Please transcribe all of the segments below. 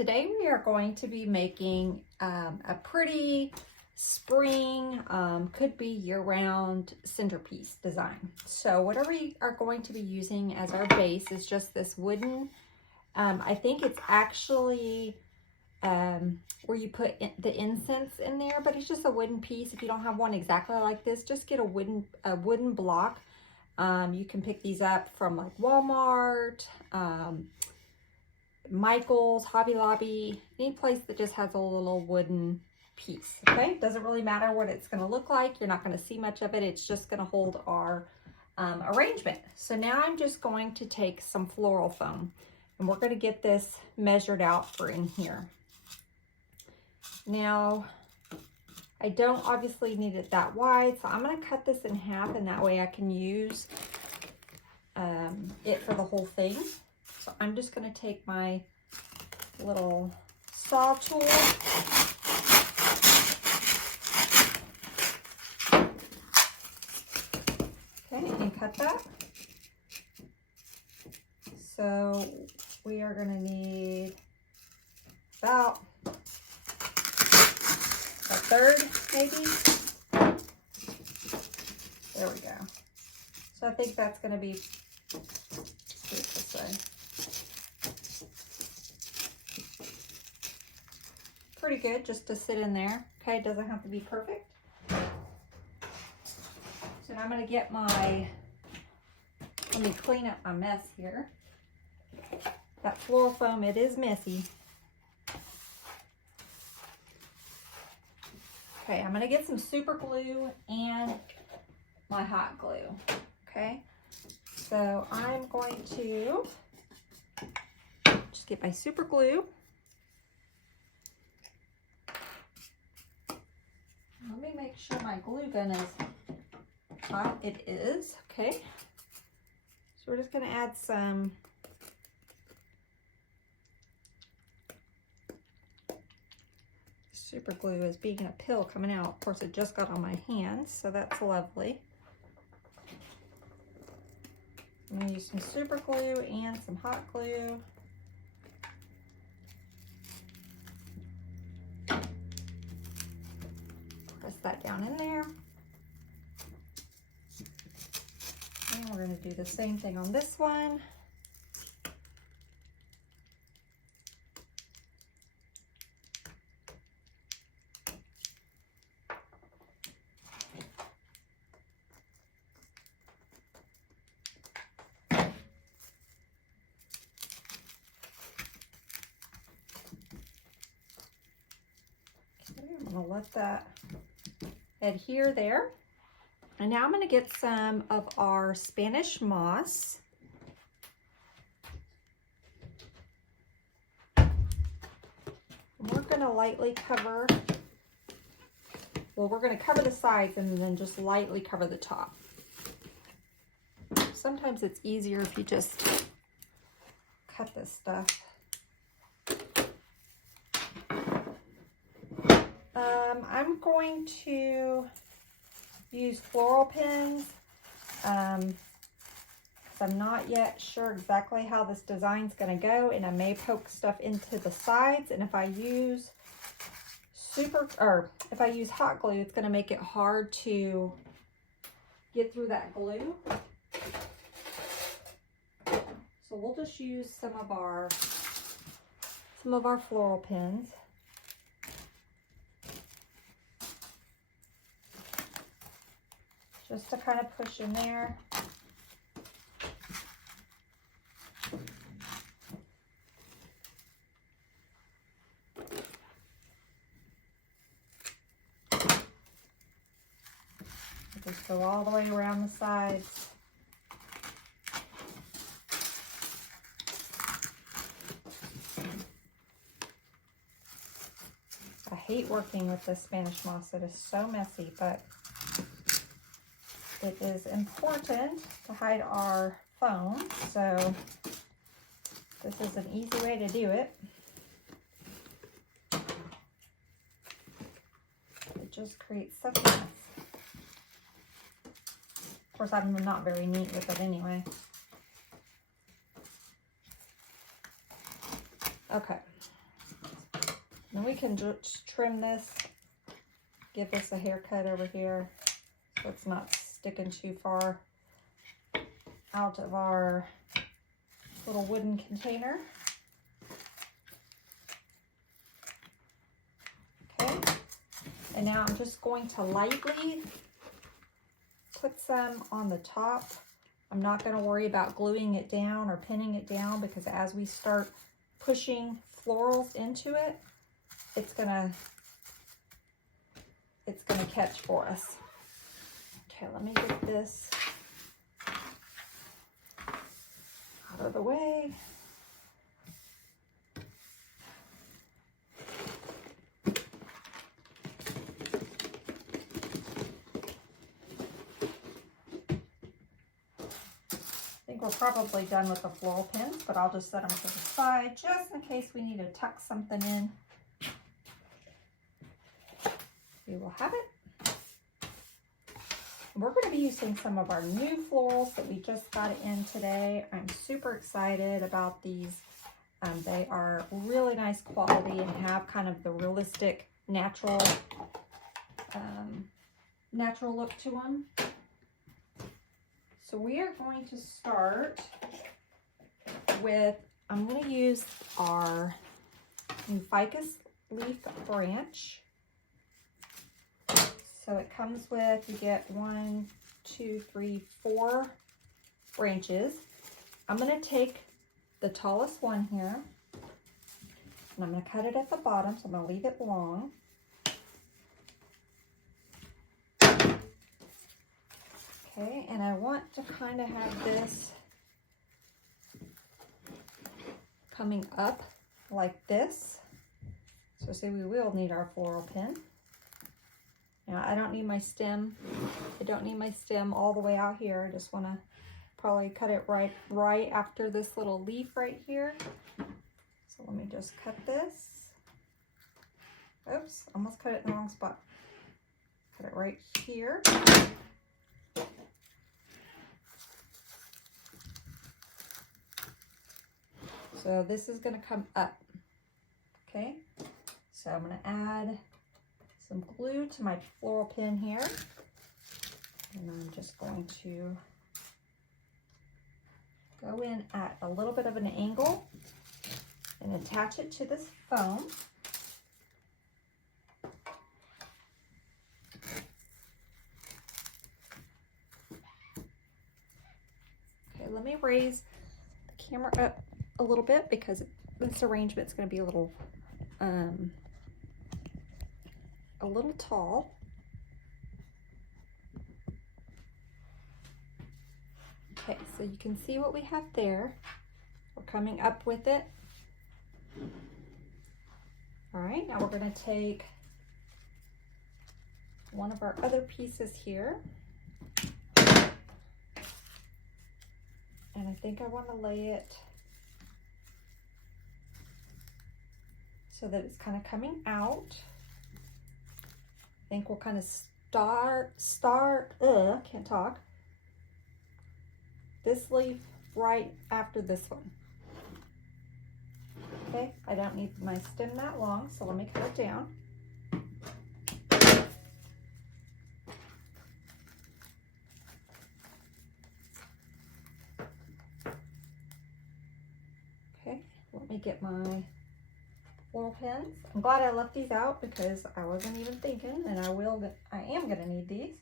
today we are going to be making a pretty spring, could be year-round centerpiece design. So whatever we are going to be using as our base is just this wooden, I think it's actually where you put the incense in there, but it's just a wooden piece. If you don't have one exactly like this, just get a wooden block. You can pick these up from like Walmart, Michael's, Hobby Lobby, any place that just has a little wooden piece. Okay, doesn't really matter what it's going to look like. You're not going to see much of it. It's just going to hold our arrangement. So now I'm just going to take some floral foam and we're going to get this measured out for in here. Now, I don't obviously need it that wide, so I'm going to cut this in half, and that way I can use it for the whole thing. So I'm just going to take my little saw tool. Okay, and cut that. So we are going to need about a third, maybe. There we go. So I think that's going to be, do it this way. Pretty good just to sit in there. Okay, it doesn't have to be perfect. So now I'm going to get my, let me clean up my mess here. That floral foam, it is messy. Okay, I'm going to get some super glue and my hot glue. Okay, so I'm going to just get my super glue. Let me make sure my glue gun is hot. It is. Okay, so we're just going to add some super glue as being a pill coming out. Of course, it just got on my hands, so that's lovely. I'm going to use some super glue and some hot glue. Press that down in there. And we're going to do the same thing on this one. I'm going to let that adhere there. And now I'm going to get some of our Spanish moss. We're going to lightly cover, well, we're going to cover the sides and then just lightly cover the top. Sometimes it's easier if you just cut this stuff. I'm going to use floral pins. I'm not yet sure exactly how this design's going to go, and I may poke stuff into the sides. And if I use if I use hot glue, it's going to make it hard to get through that glue. So we'll just use some of our floral pins. Just to kind of push in there. Just go all the way around the sides. I hate working with this Spanish moss. It is so messy, but it is important to hide our foam, so this is an easy way to do it. It just creates such a mess. Of course, I'm not very neat with it anyway. Okay. And we can just trim this, give this a haircut over here so it's not sticking too far out of our little wooden container. Okay, and now I'm just going to lightly put some on the top. I'm not going to worry about gluing it down or pinning it down, because as we start pushing florals into it, it's gonna catch for us. Okay, let me get this out of the way. I think we're probably done with the floral pins, but I'll just set them to the side just in case we need to tuck something in. We will have it. We're going to be using some of our new florals that we just got in today. I'm super excited about these. They are really nice quality and have kind of the realistic, natural look to them. So we are going to start with, I'm going to use our new ficus leaf branch. So it comes with, you get 1, 2, 3, 4 branches. I'm going to take the tallest one here, and I'm going to cut it at the bottom, so I'm going to leave it long. Okay, and I want to kind of have this coming up like this. So see, we will need our floral pin. Now, I don't need my stem. I don't need my stem all the way out here. I just want to probably cut it right after this little leaf right here. So let me just cut this. Oops, almost cut it in the wrong spot. Cut it right here. So this is going to come up. Okay, so I'm going to add some glue to my floral pin here, and I'm just going to go in at a little bit of an angle and attach it to this foam. Okay, let me raise the camera up a little bit because this arrangement is going to be a little tall. Okay, so you can see what we have there. We're coming up with it. All right, now we're going to take one of our other pieces here, and I think I want to lay it so that it's kind of coming out. I think we'll kind of can't talk, this leaf right after this one. Okay, I don't need my stem that long, so let me cut it down. Okay, let me get my floral pins. I'm glad I left these out because I wasn't even thinking, and I am gonna need these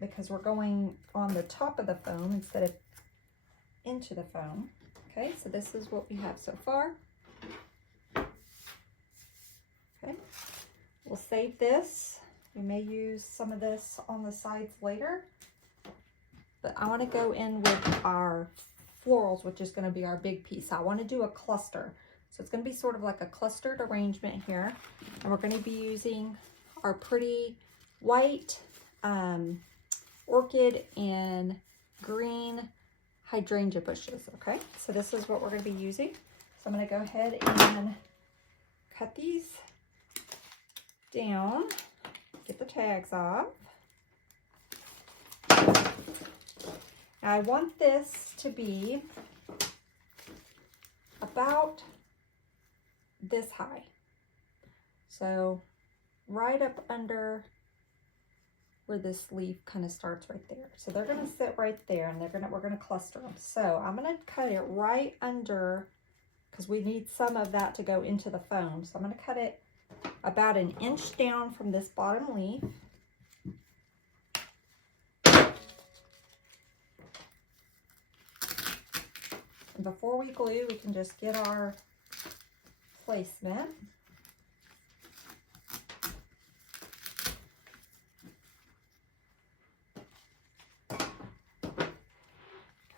because we're going on the top of the foam instead of into the foam. Okay, so this is what we have so far. Okay, we'll save this. We may use some of this on the sides later, but I want to go in with our florals, which is going to be our big piece. I want to do a cluster. So it's going to be sort of like a clustered arrangement here. And we're going to be using our pretty white orchid and green hydrangea bushes. Okay, so this is what we're going to be using. So I'm going to go ahead and cut these down, get the tags off. Now I want this to be about this high. So right up under where this leaf kind of starts right there. So they're going to sit right there, and we're going to cluster them. So I'm going to cut it right under, because we need some of that to go into the foam. So I'm going to cut it about an inch down from this bottom leaf. And before we glue, we can just get our placement.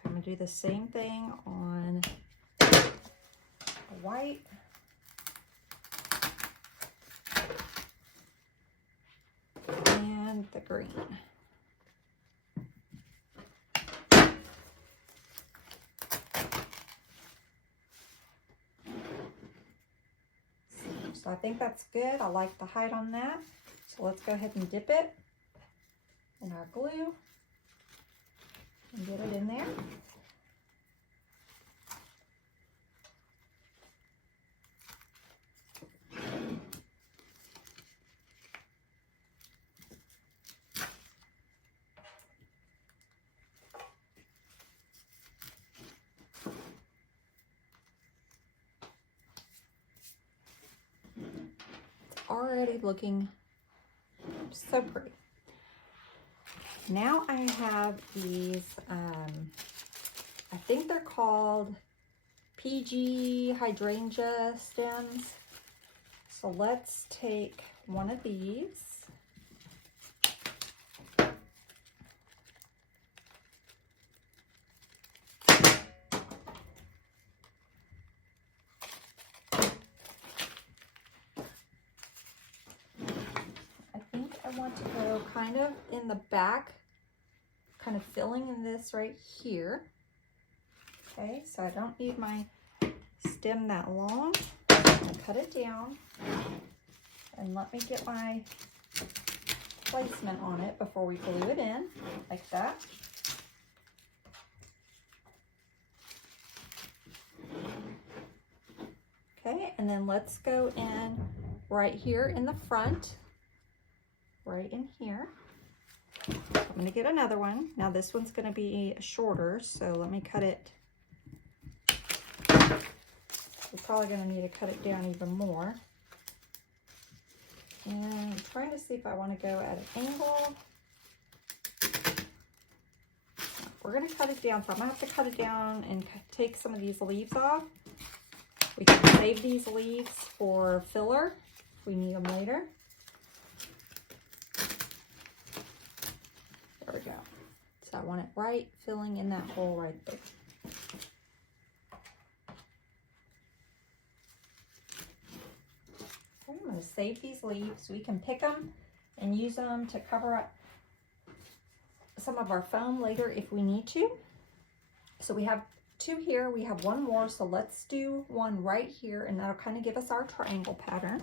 I'm going to do the same thing on the white. And the green. So I think that's good. I like the height on that. So let's go ahead and dip it in our glue and get it in there. Already looking so pretty. Now I have these, I think they're called PG hydrangea stems. So let's take one of these. I want to go kind of in the back, kind of filling in this right here. Okay, so I don't need my stem that long. I'm going to cut it down and let me get my placement on it before we glue it in, like that. Okay, and then let's go in right here in the front. Right in here. I'm going to get another one. Now this one's going to be shorter, so let me cut it. We're probably going to need to cut it down even more. And I'm trying to see if I want to go at an angle. We're going to cut it down, so I'm going to have to cut it down and take some of these leaves off. We can save these leaves for filler if we need them later. There we go. So I want it right filling in that hole right there. Okay, I'm going to save these leaves. We can pick them and use them to cover up some of our foam later if we need to. So we have two here. We have one more. So let's do one right here, and that'll kind of give us our triangle pattern.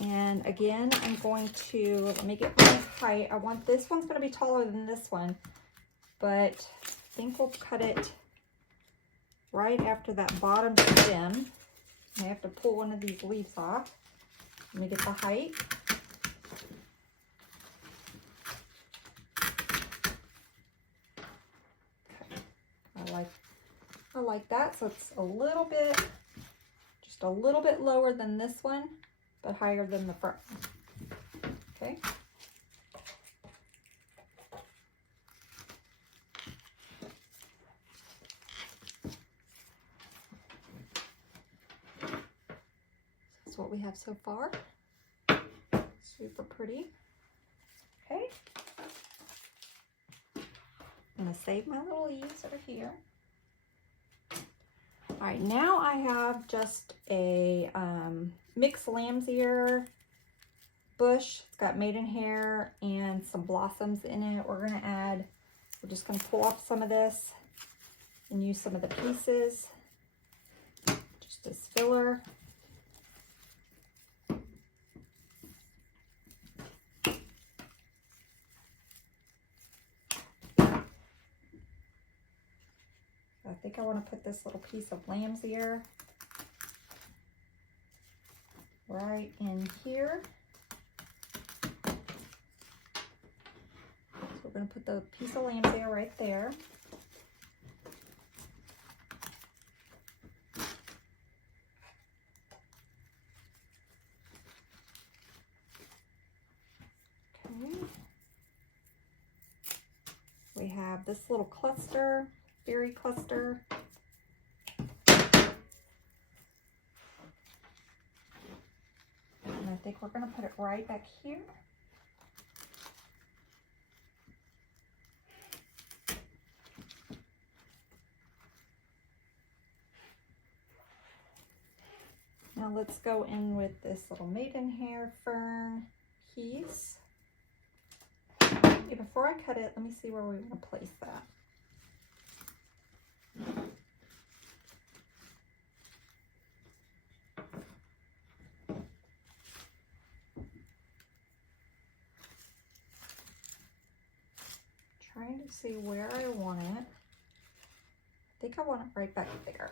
And again, I'm going to, let me get my height. I want, this one's going to be taller than this one, but I think we'll cut it right after that bottom stem. I have to pull one of these leaves off. Let me get the height. Okay. I like that. So it's a little bit, just a little bit lower than this one, but higher than the front. Okay. That's what we have so far. Super pretty. Okay. I'm gonna save my little leaves over here. All right, now I have just a mixed lamb's ear bush. It's got maidenhair and some blossoms in it. We're just gonna pull off some of this and use some of the pieces just as filler. I think I want to put this little piece of lamb's ear right in here. So we're going to put the piece of lamb's ear right there. Okay. We have this little cluster, berry cluster. And I think we're going to put it right back here. Now let's go in with this little maidenhair fern piece. Okay, before I cut it, let me see where we want to place that. Trying to see where I want it. I think I want it right back there.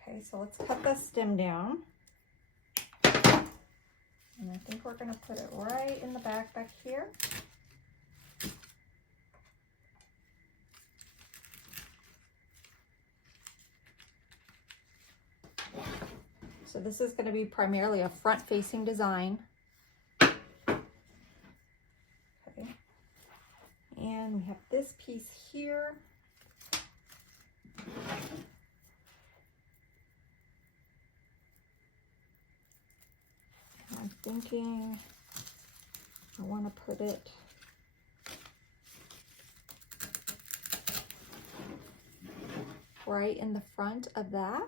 Okay, so let's cut the stem down. And I think we're going to put it right in the back here. So this is going to be primarily a front-facing design. Okay. And we have this piece here. I'm thinking I want to put it right in the front of that.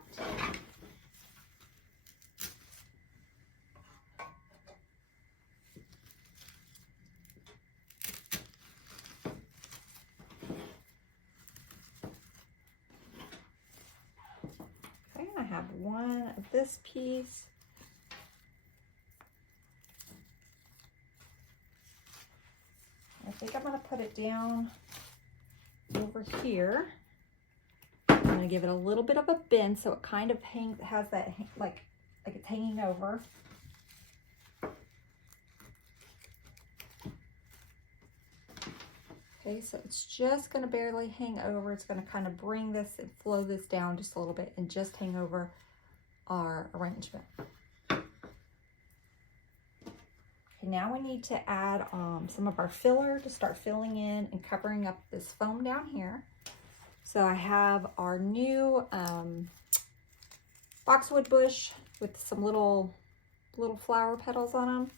Okay, and I have one of this piece. I think I'm going to put it down over here. I'm going to give it a little bit of a bend so it kind of has that like it's hanging over. Okay, so it's just going to barely hang over. It's going to kind of bring this and flow this down just a little bit and just hang over our arrangement. Now we need to add some of our filler to start filling in and covering up this foam down here. So I have our new boxwood bush with some little flower petals on them.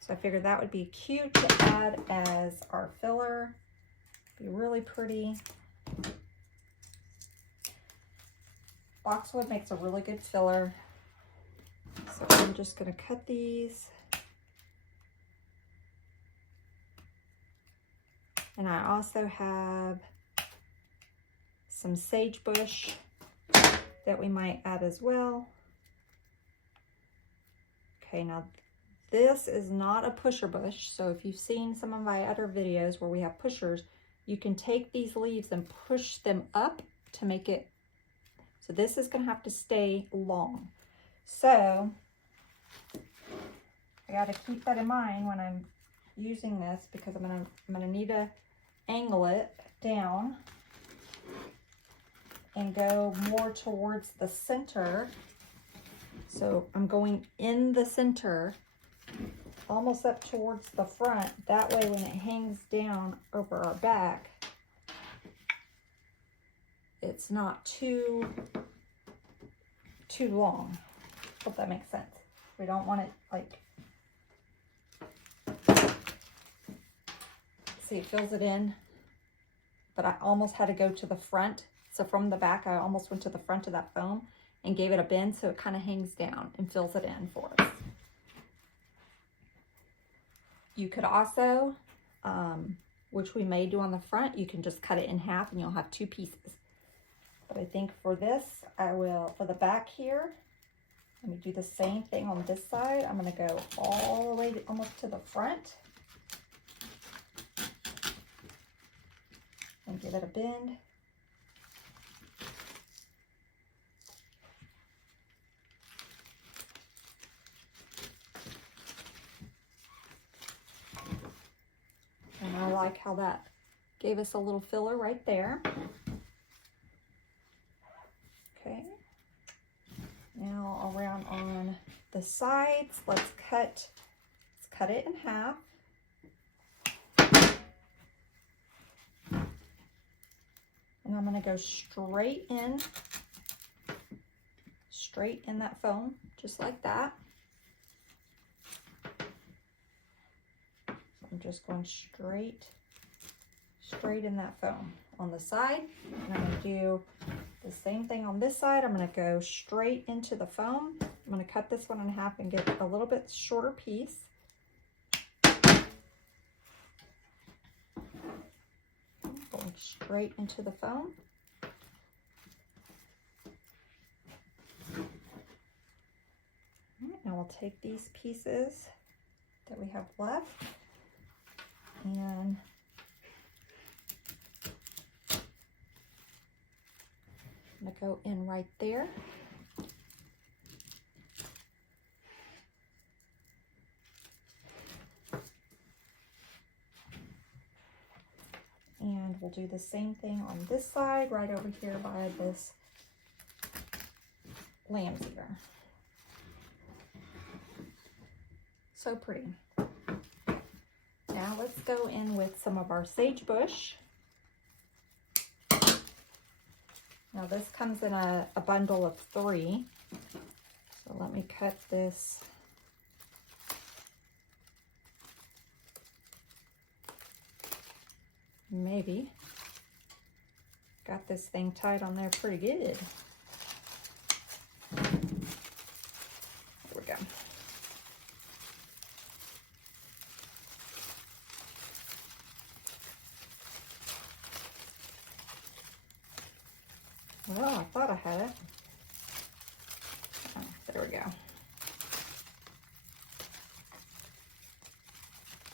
So I figured that would be cute to add as our filler. Be really pretty. Boxwood makes a really good filler. So I'm just going to cut these. And I also have some sagebush that we might add as well. Okay, now this is not a pusher bush. So if you've seen some of my other videos where we have pushers, you can take these leaves and push them up to make it. So this is going to have to stay long. So I got to keep that in mind when I'm using this, because I'm gonna need to angle it down and go more towards the center. So I'm going in the center, almost up towards the front. That way when it hangs down over our back, it's not too long. Hope that makes sense. We don't want it like, see, it fills it in, but I almost had to go to the front. So from the back, I almost went to the front of that foam and gave it a bend so it kind of hangs down and fills it in for us. You could also, which we may do on the front, you can just cut it in half and you'll have two pieces. But I think for this, I will, for the back here, let me do the same thing on this side. I'm going to go all the way almost to the front and give it a bend. like how that gave us a little filler right there. Okay. Now around on the sides, let's cut it in half. And I'm going to go straight in that foam, just like that. So I'm just going straight in that foam on the side. And I'm going to do the same thing on this side. I'm going to go straight into the foam. I'm going to cut this one in half and get a little bit shorter piece. Going straight into the foam. Now we'll take these pieces that we have left and I'm going to go in right there. And we'll do the same thing on this side, right over here by this lamb's ear. So pretty. Now let's go in with some of our sagebush. Now this comes in a bundle of 3. So let me cut this. Maybe. Got this thing tied on there pretty good. There we go. Well, I thought I had it. Oh, there we go.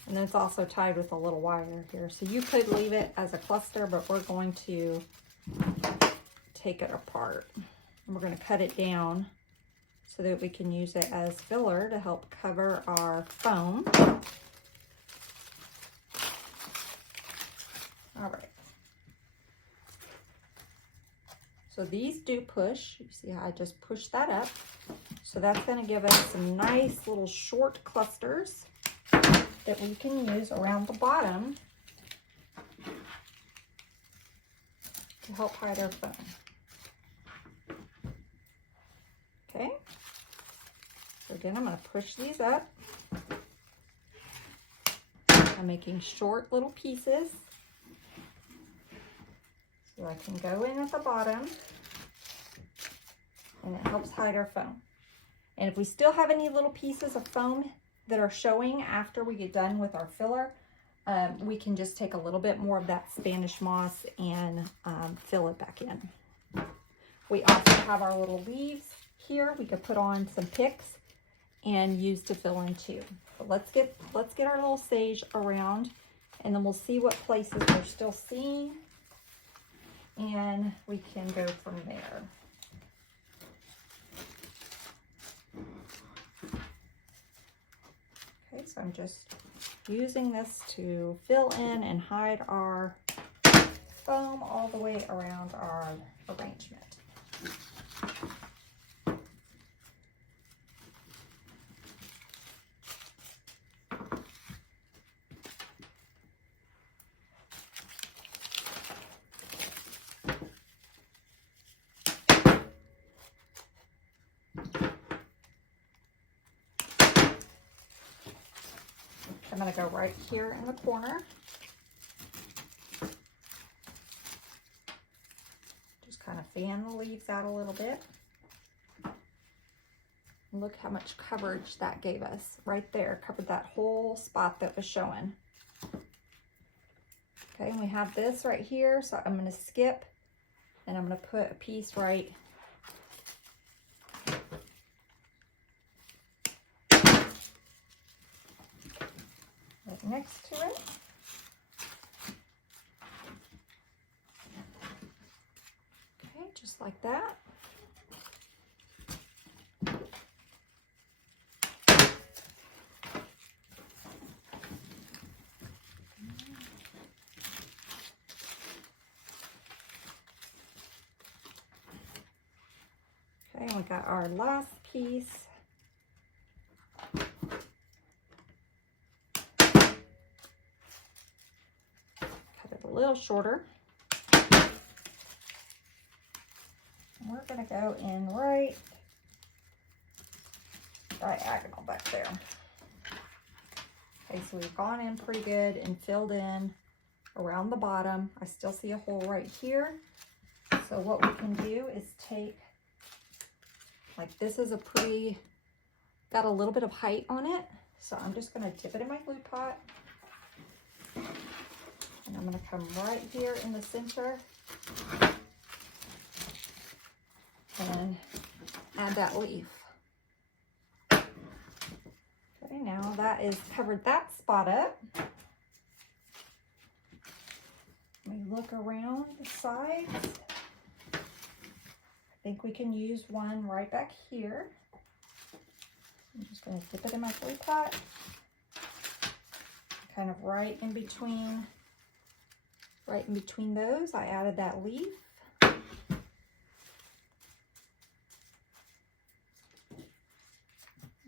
And then it's also tied with a little wire here. So you could leave it as a cluster, but we're going to take it apart. And we're going to cut it down so that we can use it as filler to help cover our foam. All right. So these do push. You see how I just pushed that up. So that's going to give us some nice little short clusters that we can use around the bottom to help hide our foam. Okay. So again, I'm going to push these up. I'm making short little pieces. So I can go in at the bottom and it helps hide our foam. And if we still have any little pieces of foam that are showing after we get done with our filler, we can just take a little bit more of that Spanish moss and fill it back in. We also have our little leaves here. We could put on some picks and use to fill in too. But let's get our little sage around and then we'll see what places we're still seeing and we can go from there. Okay, so I'm just using this to fill in and hide our foam all the way around our arrangement. I'm going to go right here in the corner. Just kind of fan the leaves out a little bit. And look how much coverage that gave us right there. Covered that whole spot that was showing. Okay, and we have this right here. So I'm going to skip and I'm going to put a piece right next to it. Okay, just like that. Okay, we got our last piece. Cut it a little shorter. We're going to go in right diagonal back there. Okay, so we've gone in pretty good and filled in around the bottom. I still see a hole right here. So what we can do is take, like this is a pretty, got a little bit of height on it. So I'm just going to dip it in my glue pot. And I'm going to come right here in the center and add that leaf. Okay, now that is covered that spot up. Let me look around the sides. I think we can use one right back here. I'm just going to dip it in my glue pot. Kind of right in between those, I added that leaf.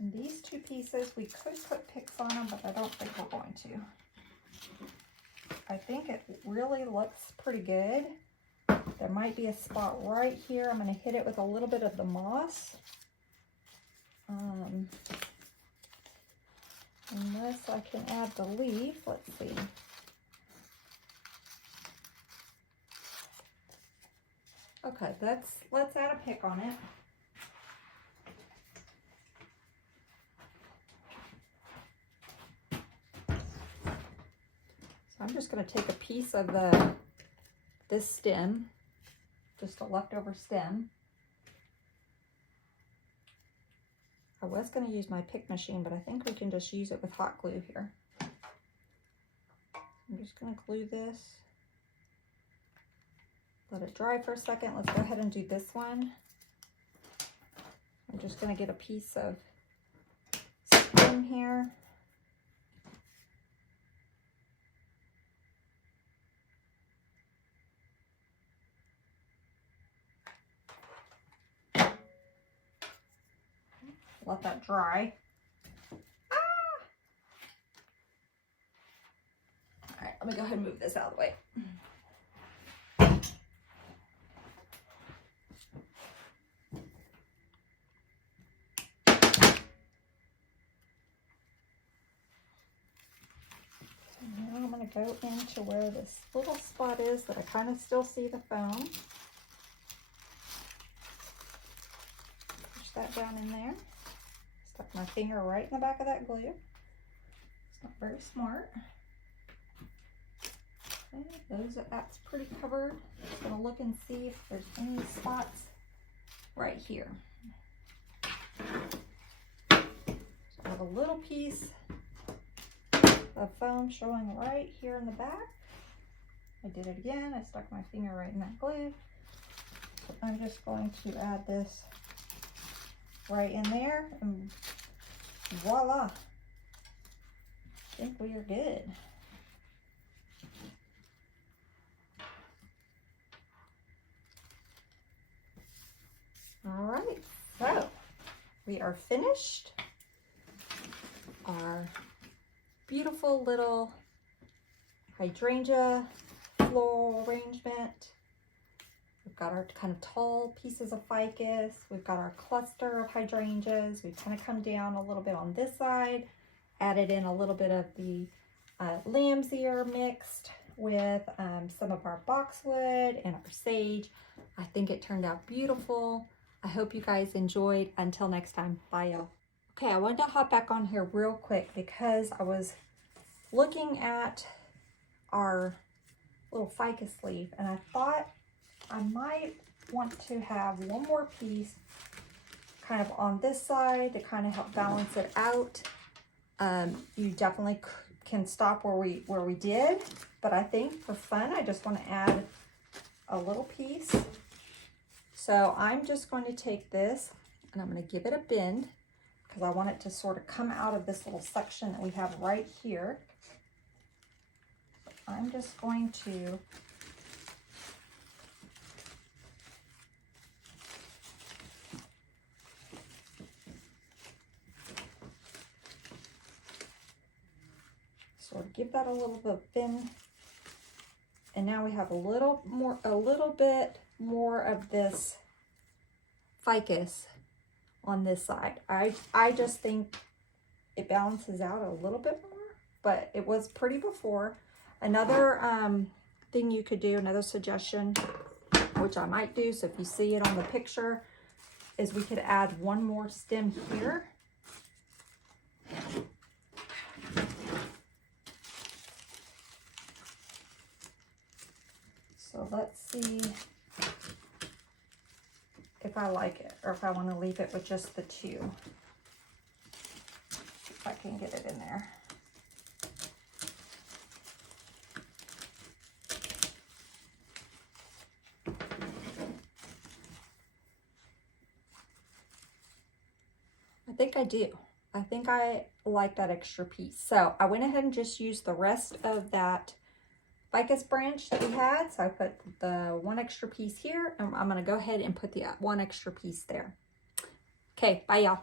And these two pieces, we could put picks on them, but I don't think we're going to. I think it really looks pretty good. There might be a spot right here. I'm going to hit it with a little bit of the moss. Unless I can add the leaf. Let's see. Okay, let's add a pick on it. I'm just going to take a piece of this stem, just a leftover stem. I was going to use my pick machine, but I think we can just use it with hot glue here. I'm just going to glue this. Let it dry for a second. Let's go ahead and do this one. I'm just going to get a piece of stem here. Let that dry. Ah! All right, let me go ahead and move this out of the way. So now I'm going to go into where this little spot is that I kind of still see the foam. Push that down in there. Stuck my finger right in the back of that glue. It's not very smart. Okay, that's pretty covered. Just gonna look and see if there's any spots right here. So I have a little piece of foam showing right here in the back. I did it again. I stuck my finger right in that glue. So I'm just going to add this right in there, and voila, I think we are good. All right, so we are finished. Our beautiful little hydrangea floral arrangement. We've got our kind of tall pieces of ficus. We've got our cluster of hydrangeas. We've kind of come down a little bit on this side, added in a little bit of the lamb's ear mixed with some of our boxwood and our sage. I think it turned out beautiful. I hope you guys enjoyed. Until next time, bye y'all. Okay, I wanted to hop back on here real quick because I was looking at our little ficus leaf and I thought I might want to have one more piece kind of on this side to kind of help balance it out. You definitely can stop where we did, but I think for fun, I just want to add a little piece. So I'm just going to take this and I'm going to give it a bend because I want it to sort of come out of this little section that we have right here. I'm just going to sort of give that a little bit of bend. And now we have a little bit more of this ficus on this side. I just think it balances out a little bit more, but it was pretty before. Another thing you could do, another suggestion, which I might do, so if you see it on the picture, is we could add one more stem here. So let's see if I like it, or if I want to leave it with just the two. If I can get it in there. I think I do. I think I like that extra piece. So I went ahead and just used the rest of that ficus branch that we had. So I put the one extra piece here, and I'm going to go ahead and put the one extra piece there. Okay, bye y'all.